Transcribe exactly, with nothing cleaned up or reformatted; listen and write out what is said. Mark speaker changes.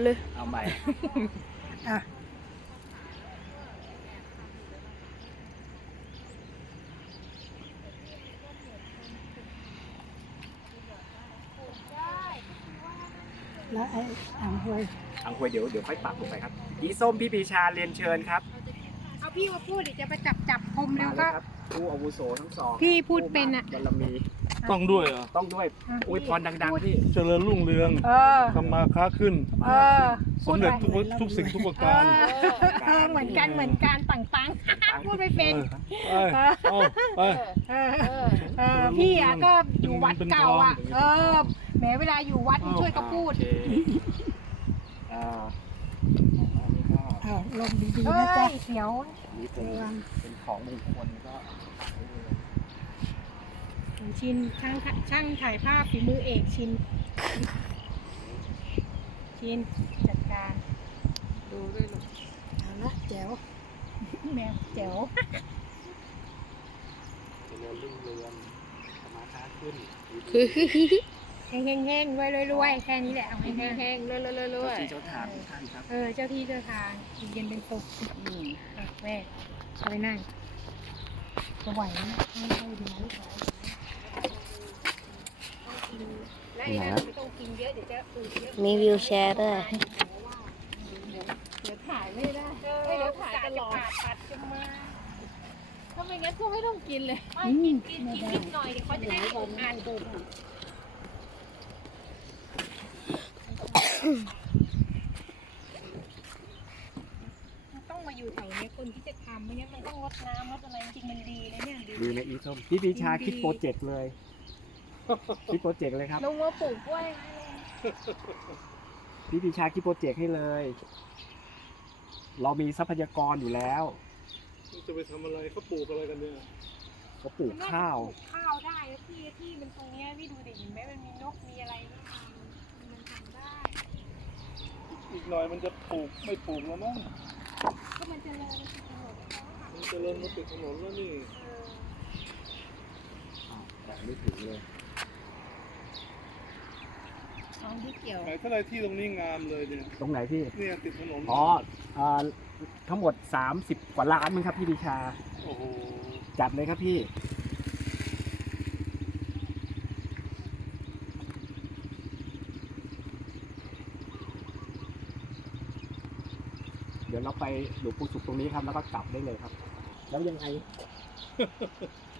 Speaker 1: เลย
Speaker 2: เอาใหม่
Speaker 3: อ่ะแล้วไอ้อ่างห้วย
Speaker 2: อังควยเดี๋ยวเดี๋ยวค่อยปักลงไปครับอีส้มพี่ปีชาเรียนเชิญครับ
Speaker 3: เอาพี่มาพูดเดี๋ยวจะไปจับจับพรม
Speaker 2: มา
Speaker 3: แล้ว
Speaker 2: เลย
Speaker 3: ก็
Speaker 2: ครับผู้อาวุโสทั้งสอง
Speaker 3: พี่พูดเป็นอะ
Speaker 2: บารมี
Speaker 4: ต้องด้วยเหรอ
Speaker 2: ต้องด้วย
Speaker 3: อ่ะ
Speaker 2: อวยพรดังๆพี่
Speaker 4: เจริญรุ่งเรือง
Speaker 3: เออ
Speaker 4: ทำมาค้าขึ้น
Speaker 3: เออ
Speaker 4: สำเร็จทุกทุกสิ่งทุกประการ
Speaker 3: เออเหมือนกันเหมือนกันปังปังพูดไม่เป็น
Speaker 4: เออไปเอาไป
Speaker 3: เออเออพี่อ่ะก็อยู่วัดเก่าอ่ะ เออแม้เวลาอยู่วัดนี่ช่วยก็พูด
Speaker 2: โอเคอ่าอันนี้ก็
Speaker 3: เออลมดีๆนะจ๊ะเขียว
Speaker 2: นี่เป็นเป็นของมงคลก็
Speaker 3: ชินช่างช่างถ่ายภาพฝีมือเอกชิน ชินจัดการ
Speaker 1: ดูด้วยลูก
Speaker 3: เอาละแจ๋วแมวแจ๋ว
Speaker 2: เจริญรุ่งเรืองทำมาค้าขึ้น
Speaker 3: แห้งแห้งแห้งรวยรวยรวยแค่นี้แหละเอา
Speaker 1: แห้
Speaker 3: แห้
Speaker 1: ง
Speaker 3: ง
Speaker 1: แห้
Speaker 3: แห้ง
Speaker 1: งๆเรื่อยๆเรื่อย
Speaker 2: ที่เจ้าทางทุกท่านครับ
Speaker 3: เออเจ้าที่เจ้าทางอยู่เย็นเป็นสุข
Speaker 1: ๆอืม
Speaker 3: อ่ะแม่ช่วยนั่งจะไหวไหมไม่ค่อยดีไหมแล้วไอ้นั่นไม่ต้องกินเยอะเดี๋ยวจะอืดเยอะ
Speaker 1: มีวิวแชร์ด้วย
Speaker 3: เดี๋ยวถ่ายไม่ได้เดี๋ยวถ่ายตลอดปัดจะมา
Speaker 1: ถ้าไม่งั้นก็ไม่ต้องกินเลย
Speaker 3: ไม่กินกินกินนิดหน่อยเดี๋ยวเขาจะได้อดอ่านต้องมาอยู่แถวนี้คนที่จะทำไม่งั้นมันต้องงดน้ำงดอะไรจริงมันดีเลยเนี่ยดี
Speaker 2: ดีนะอีส้มพี่ปีชาคิดโปรเจกต์เลยคิดโปรเจกต์เลยครับ
Speaker 1: ลงมาปลูกกล้วยไหม
Speaker 2: พี่ปีชาคิดโปรเจกต์ให้เลย เรามีทรัพยากรอยู่แล้ว
Speaker 4: จะไปทำอะไรเขาปลูกอะไรกันเนี่ย
Speaker 2: เขาปลูกข้าว
Speaker 3: ปลูกข้าวได้แล้วที่ที่มันตรงเนี้ยพี่ดูดิเห็นไหมมันมีนกมีอะไรนี่มันทำได้
Speaker 4: อีกหน่อยมันจะปลูกไม่ปลูกแล้วมั้ง
Speaker 3: ก็มันเจริญมันเจริญ
Speaker 4: มันจะเริ่มมาติดถนนแล้วนี่
Speaker 3: เออ
Speaker 2: แต่ไม่ถึงเลย
Speaker 1: น้องที่เกี่ยว
Speaker 4: ไหนเท่าไรที่ตรงนี้งามเลยเนี่ย
Speaker 2: ตรงไหนพี่
Speaker 4: เนี่ยติดถนน
Speaker 2: อ๋อเอ่อทั้งหมดสามสิบกว่าล้านมั้งครับพี่ปีชา
Speaker 4: โอ้โห
Speaker 2: จัดเลยครับพี่ เดี๋ยวเราไปหลวงปู่ศุกร์ตรงนี้ครับ แล้วก็กลับได้เลยครับ แล้วยังไง